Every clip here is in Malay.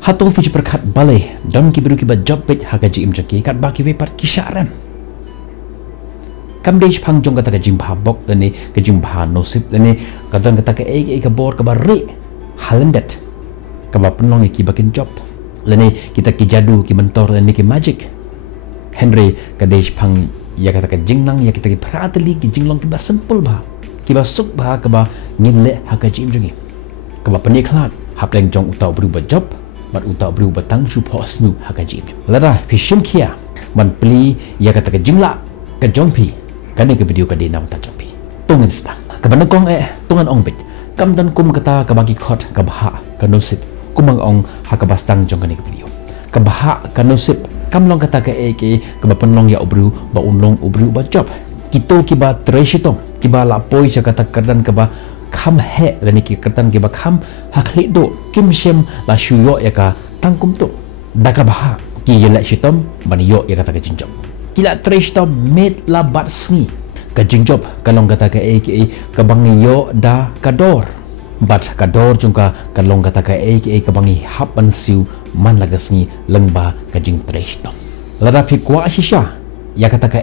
Hatong fuji perkat balai dan kibiru kibat job page hagaji imjaki kat baki wepat kisaran. Kam dej phang jong kata kajim bhabok lene kajim bha nosip lene kadang kata ke ke bor ke bare halendet ka ba penong ki bakin job lene kita ki jadu ki mentor lene ki magic Henry ka dej phang ya kata ka jingnang ya kita ki prateli ki jinglong ki ba simple ba ki ba suk ba ka ba ngile hagaji imjongi ka ba peniklat hapleng jong utau berubah job bat utau berubah tang shu pos nu hagaji lara pishim kia man pli ya kata ka jingla ka jongpi kani ke video ka di nam ta jongpi tungan sta ka banakong tungan ong bit kam dan kum kata ka bagi khot ka bha ka nosip kumang ong ha ka bastang jong kani ke video ka bha ka nosip kam long kata ka ke ka ba penlong ya obru ba unlong obru ba job kito ki ba treshitong ki ba la poi cha kata kadan ka ba kham he lani ki katan ki ba kham hakli do kim shem la shuyo ya ka tangkum to daka bah ki yela shitom ban yo ya kata ka jinjob kila treshtom met la bat sngi ka jinjob kalong kata ka ka bangi yo da kador bat kador jungka kalong kata ka ka bangi hapan siu man laga sngi lengba ka jing treshtom lada phi kwa shisha ya kata ka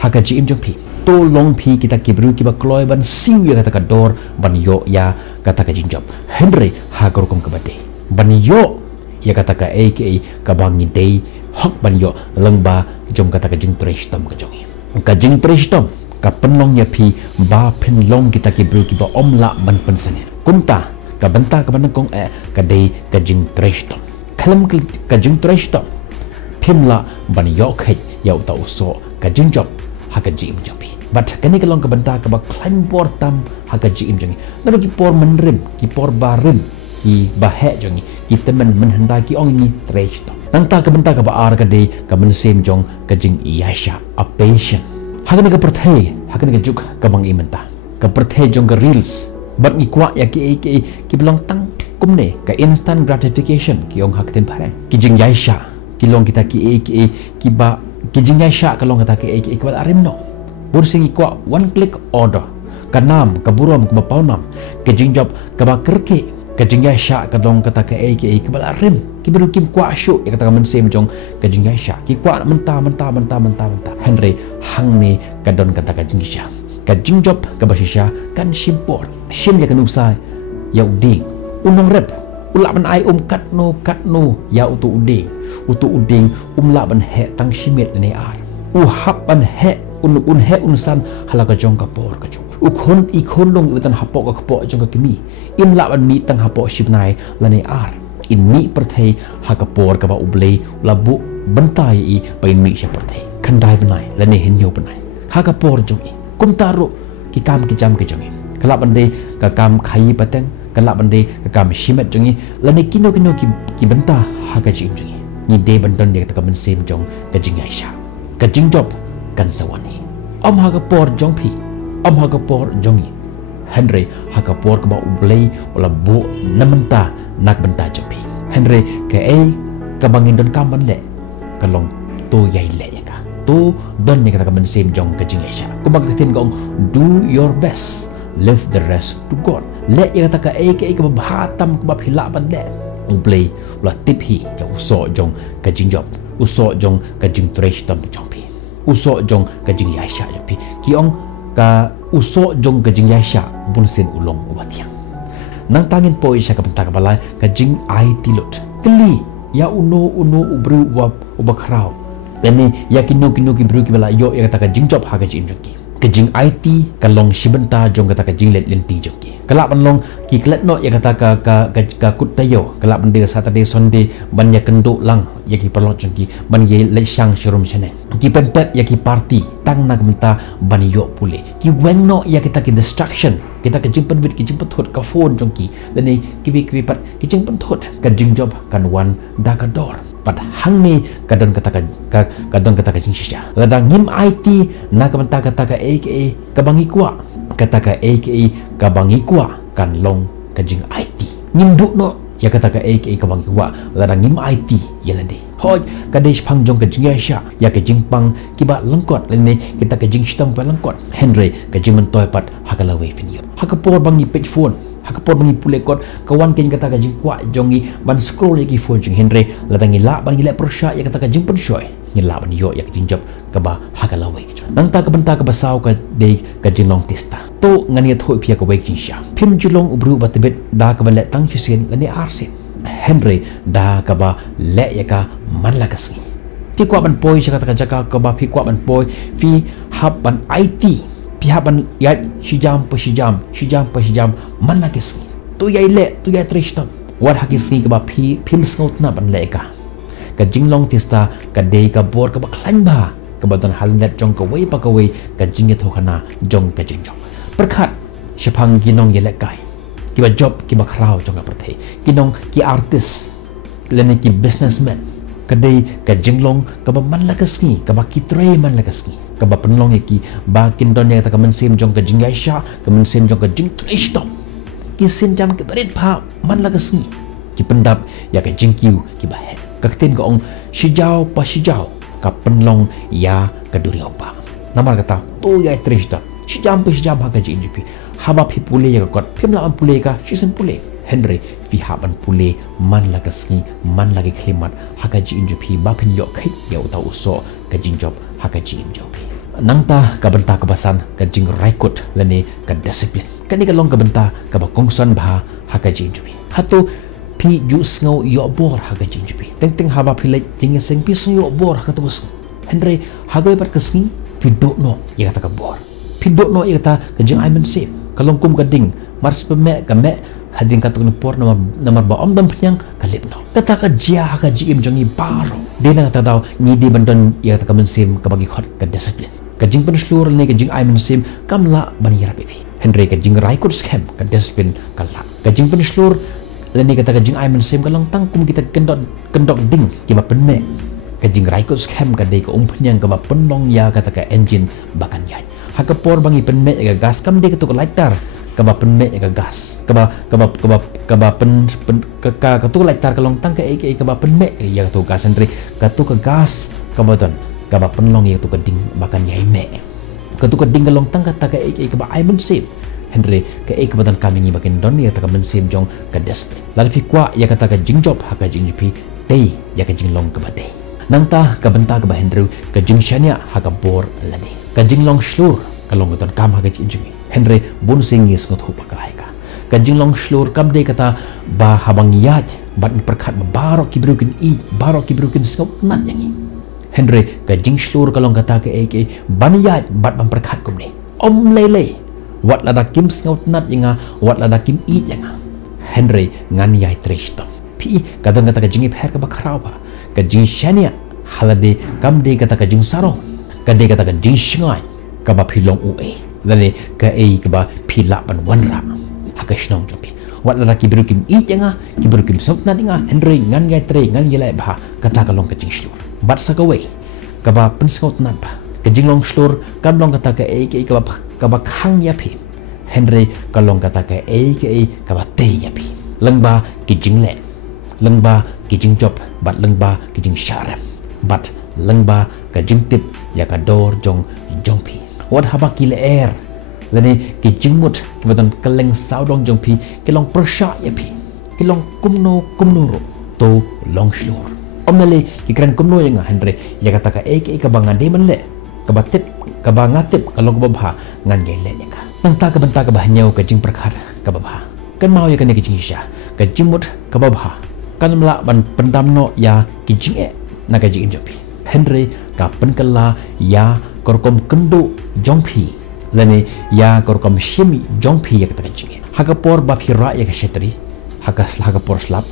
haka ji imjong phi to long phi kita kibru kiba kloy ban siu ya kata ka dor ban yo ya kata ka jinjob Henry ha korukum ka bade ban yo ya kata ka ka bangi dei hok ban yo lengba jom kata ka jing treshtom ka jongi ka jing treshtom ka penlong ya phi ba penlong kita kibru kiba omla ban pensene kumta ka banta ka banakong ka dei ka jing treshtom kalam ka jing treshtom pimla ban yo khai ya uta uso ka jinjob haka ji imjong phi but kani kalong ka banta ka ba climb por tam haka ji imjong na ki por menrim ki por barim ki bahe jongi ki temen menhenda ki ong ni treshtom nang ta ka banta ka ba ar ka de ka mensem jong ka jing yasha a patient haka ni ka perthai haka ni ka juk ka bang imenta ka perthai jong ka reels but ni kwa ya ki belong tang kumne ka instant gratification ki ong hak tem phare ki jing yasha ki long kita ki ba ki jing yasha ka long kata ki ba arim no bursing kwa one click order kanam ka burom ka paunam ke jinjob ka ba kerke ke jingya sha ka dong kata ka ba rim ki beru kim kwa shu ya kata men sem jong ke jingya sha ki kwa menta Henry hang ni ka don kata ka jingya ka jinjob ka ba shisha kan simpor sim ya kan usai ya uding unong rep ula ban ai katno ya utu uding la ban he tang shimet ne ar hap ban he he unsan halaka jong ka por ka jong ikon long itan hapok ka po jong ka kimi la ban mi tang hapok shipnai lane ar in mi perthai haka por ka ba ublei labu bentai i pain mi sha perthai khandai banai lane hinyo banai haka por jong i kumtaro ki kam ki jam ki jong kala bande ka kam khai pateng kala bande ka kam shimet jong i lane kino ki benta haka jim jong ni de bandon de ka men sem jong ka jing aisha ka jing job kan sawani om haga por jong phi om haga por jongi Henry haga por ka ba ublei wala bo namenta nak benta jong phi Henry ka bangin don kam ban le ka long to yai le ya ka to don ni ka men sem jong ka jing aisha ko mag tin gong do your best leave the rest to God le ya ta ka ka bahatam ka ba phila ban le ublei wala tip hi ya uso jong ka jing job uso jong ka jing treshtom jong phi uso jong ka jing yasha jong phi ki ong ka uso jong ka jing yasha bun sen ulong ubatiang nang tangin po isya ka benta ka balai ka jing IT lot kli ya uno ubru uba khrau tani ya kino ki bru ki bala yo ya ta ka jing job ha ka jing jong ka jing IT ka long shibenta jong ka ta ka jing let lenti jong ki kala ban long ki klet no ya kata ka kut tayo kala ban de Saturday Sunday ban ya kendo lang ya ki perlong jong ki ban ye le shang shirum chane ki pempet ya ki party tang na menta ban yo pule ki weng no ya kita ki distraction kita ke jimpen bit ki jimpen thot ka phone jong ki lene ki pat ki jimpen thot ka jing job kan wan da ka dor pat hang ni kadon kata ka jing shisha ladang ngim IT na ka menta kata ka ka bangi kwa kata ka ka bangi kwa kan long ka jing IT ngim du no ya kata ka ka bangi kwa ladang ngim IT ya lade hoj ka desh phang jong ka jing sha ya ka jing pang ki ba langkot lene kita ka jing stam pa langkot Henry ka jing men toy pat hakala we fin yo haka por bangi page phone hakapor bangi pule kot kawan ken kata ka jing kwa jongi ban scroll ki phone jing Henry latangi la ban gile persya ya kata ka jing pen shoy ngila ban yo ya jing job ka ba hakalawe ki nang ta ka benta ka basaw ka de ka jing long testa to ngani thoi pia ka wek jing sha phim julong ubru batbet da ka le tang chisen lani arse Henry da ka ba le ya ka man la kasni pi kwa ban poi kata ka jaka ka ba pi kwa ban poi fi hab ban IT pihak ban ya shijam man la kisni tu yai le tu yai trishtam war hakisni ka ba phim snot na ban le ka jinglong tista ka de ka bor ka ba klan ba ka ba don halnet jong ka wei pa ka wei ka jinge thokana jong ka jingjong perkhat shapang ginong yele kai ki ba job ki ba khrao jong ka prathe kinong ki artist lene ki businessman ka de ka jinglong ka ba man la kasni ka ba ki tre man la kasni ka ba penlong ki ba kin don ya ta ka men sim jong ka jingai sha ka men sim jong ka jing trishtom ki sin jam ke berit pha man la kasni ki pendap ya ka jingkiu ki ba he ka tin ka ong shijau ka penlong ya ka duri opa namar kata to ya trishtom shijam ha ka jinjipi haba phi pule ya ka kot phim la an pule ka shisen pule Henry fi haban pule man la kasni man la ki klimat ha ka jinjipi ba phin yo khai ya uta uso ka jinjob ha ka jinjobi nangta ka benta ka basan ka jing raikut lene ka discipline kani ka long ka benta ka ba kongsan bha ha ka jinjubi hato pi ju sngo yo bor ha ka jinjubi teng haba phi le jing seng pi sngo yo bor ha ka tus Henry ha ga par kasni pi do no ya ta ka bor pi do no ya ta ka jing ai men se ka long kum ka ding mars pe me ka me hadin ka tuk por nomor ba om dam phyang ka lip no kata ka jia ha ka jim jongi baro dena ta daw ni di bandon ya ta ka men sim ka bagi khot ka discipline ka jing pen slur ne ka jing ai men sim kamla ban yara bebi Henry ka jing rai kut scam ka discipline ka la ka jing pen slur le ne ka ta ka jing ai men sim ka long tang kum kita kendok ding ki ba pen me ka jing rai kut scam ka de ka phyang ka ba pen long ya ka ta ka engine bakan yai ha ka por bangi pen me ka gas kam de ka tu ka lighter ka ba pen me ka gas ka ba pen ka tu lighter ka long tang ka ka ba pen me ya tu gas Henry ka tu ka gas ka ba don ka ba penlong ya tu ka ding bakan yai me ka tu ka ding ka long tang ka ta ka ka ba ai men sip Henry ka ka badan kami ni bakin don ya ta ka men sip jong ka display la pi kwa ya ka ta ka jing job ha ka jing pi dei ya ka jing long ka ba dei nangta ka benta ka ba Henry ka jing shania ha ka bor la dei ka jing long slur ka long don kam ha ka jing Henry bun sing is ngot hu pa ka jing long slur kam de kata ba habang yat bat perkhat barok kibrukin barok kibrukin skop nat yangi Henry ka jing slur kalong kata ke baniyat bat bam perkhat kum ni om lele wat lada kim skop nat yanga wat lada kim yanga Henry ngan yai trishtom pi kadang kata ka jing pher ka ba khrau ba ka jing shania halade kam de kata ka jing sarong ka de kata ka jing shingai ka ba philong ue lale ka ka ba phila ban wanra haka shnong jopi wat la ki berukim yanga ki berukim sopna dinga Henry ngan gai tre ngan yela ba kata ka long ka jing slur bat sa ka we ka ba pensot nan ba ka jing long slur kam long kata ka ba khang ya phi Henry ka long kata ka ka ba te ya phi lengba ki jing le lengba ki jing job bat lengba ki jing sharap bat lengba ka jing tip ya ka dor jong phi wat haba ki le lene ki jingmut ki badan kaleng saudong jong pi ki long persha ya pi ki long kumno ro to long slur omnale ki kran kumno yang Henry ya kata ka ka banga de man le ka batit ka banga tip ka long babha ngan ye le ka nang ta ka banta ka bahnyau ka jing prakhat ka babha kan mau ya kan ki jing sha ka jingmut ka babha kan mla ban pendamno ya ki jing na ka jing jong pi Henry ka penkala ya korkom kendo jong pi lene ya korkom shimi jongpi ya kata jinge haka por ba phira ya ka shetri haka por slap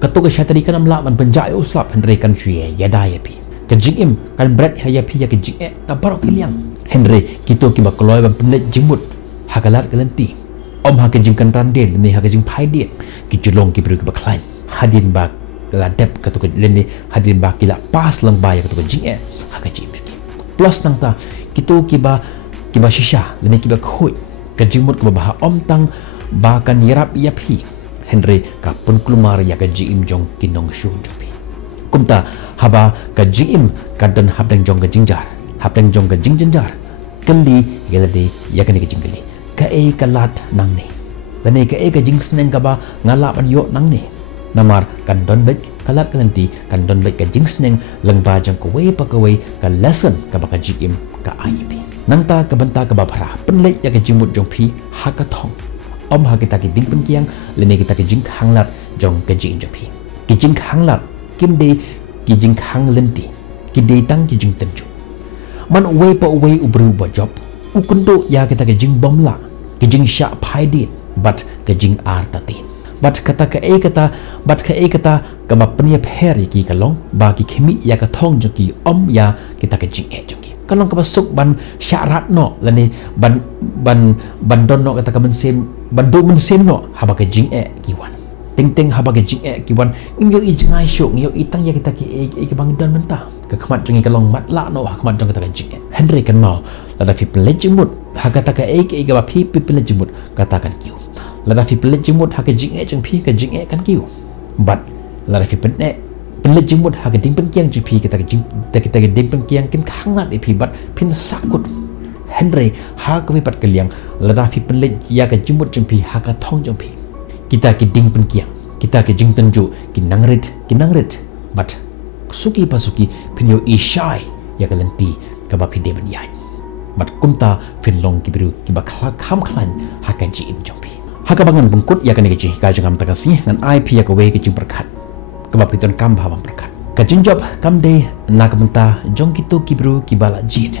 kato ka shetri kan amla man penja yo slap Henry kan chue ya da ya pi ka jingim kan bread ya pi ya ka jinge na parok piliang Henry kito ki ba kloi ban penet jimut haka lat kalenti om haka jing kan rande lene haka jing phai dia ki julong ki bru ki ba klain hadin ba la dep kato ka lene hadin ba ki la pas lang ba ya kato ka jinge haka jim plus nang ta kito ki ba shisha dan kiba khoi ka jimut ka bah om tang ba kan yarap ya phi Henry ka pun klumar ya ka jim jong kinong shu jopi kumta haba ka jim ka dan habdang jong ka jingjar habdang jong ka jingjar kali gelade ya ka ni ka jinggali ka ka lat nang ni lani ka eka jing sneng ka ba ngalap an yo nang ni namar kan don bet kalat kalanti kan don bet ka jing sneng lang ba jang ka wei pa ka wei ka lesson ka ba ka jim ka IEP nang ta ka banta ka ba phara penlei ya ka jimut jong phi hackathon ha kita ki ding penkiang lani kita ki jing khanglat jong ka jing jong phi ki jing khanglat kim de ki jing khang lenti ki de tang ki jing tenju man wei pa wei ubru ba job ukundo ya kita ke jing bomla ke jing sha phaidin but ke jing artatin but kata ke e kata ka ba pnia pher ki kalong ba ki khemi ya ka thong jo ki ya kita ke jing e jo ki kalong ka ba suk ban syarat no lani ban don no kata ka men sem ban do men sem no ha ba ke jing e ki wan ting ha ba ke jing e ki wan ngyo I jangai syuk ngyo itang ya kita ke bang don mentah ke khamat jing kalong mat la no ha khamat jong kata ke jing e Henry kan mau lada fi pelejimut hakata ka ek ba phi pelejimut katakan kiu lada fi pelejimut hak jing e jeng phi ka jing e kan kiu but lada fi pelejimut hak ding pen kiang jing phi kita jing kita ding pen kiang kin khangat e phi but pin sakut Henry ha ka pat kaliang lada fi pelej ya ka jimut jeng phi ha ka thong jeng phi kita ki ding pen kiang kita ki jing tenju ki nangret but suki pasuki pin yo ishai ya ka lenti ka ba phi deban yai mat kumta finlong kibiru kiba kham khlan hakan ji im jompi haka bangan bungkut ya kan ji ka jangam takasi ngan IP ya ka we ki jing perkhat ka ba piton kam bawang perkhat ka jinjob kam de na ka menta jong kitu kibiru kibala jid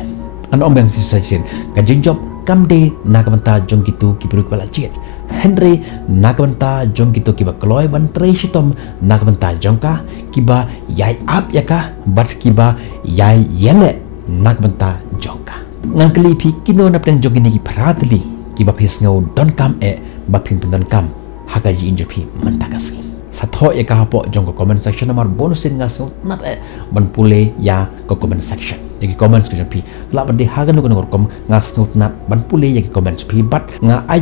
an ombeng sisajen ka jinjob kam de na ka menta jong kitu kibiru kibala jid Henry na ka menta jong kitu kiba kloy ban tre shitom na ka menta jongka kiba yai ap ya ka bat kiba yai yele na ka menta jongka ngang kali pi kino na plan jong ni pratli ki ba phis ngau don kam e ba phim don kam hakaji injo pi mantakasi satho e ka hapo jong ko comment section mar bonus nga so nat e ban pule ya ko comment section e comment section pi la ban de hagan ko ngor kom nga snut nat ban pule ya comment pi bat nga ai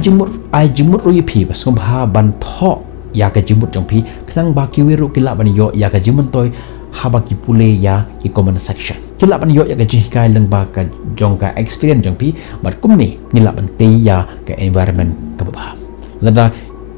jimut ro pi ba som ha ban tho ya ka jimut jong pi klang ba ki wiru ki la ban yo ya ka jimun toy haba ki pule ya ki comment section kila ban yo ya ka ji kai leng ba ka jong ka experience jong pi bat kum ni la ban te ya ka environment ka ba lada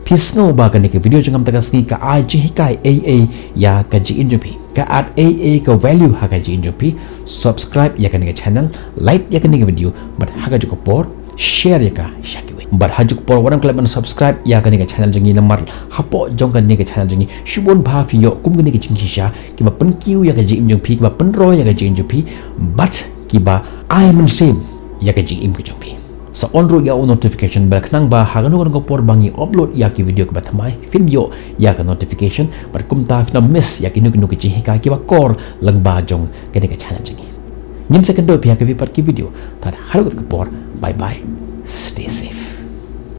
pisno ba ka ni ke video jong am takas ni ka ai ji kai aa ya ka ji in jong pi ka at aa ka value ha ka ji in jong pi subscribe ya ka ni channel like ya ka ni video bat ha ka ko por share ya ka shaki but hajuk por wadang klub man subscribe ya ka ni channel jengi namar hapo jong ka ni channel jengi shubon ba fi yo kum ni jing sha ki ba pen kiu ya ka ji im jong pi ki ba pen ro ya ka ji im jong pi but ki ba I am same ya ka ji im ki jong pi sa on ro ya notification bell knang ba ha ganu ko por bangi upload ya ki video ka ba thamai film yo ya ka notification but kum ta na miss ya ki nu ki ji ka ki ba kor lang ba jong ka ni channel jengi nim second do pi ya ka vi par ki video ta har ko por bye bye stay safe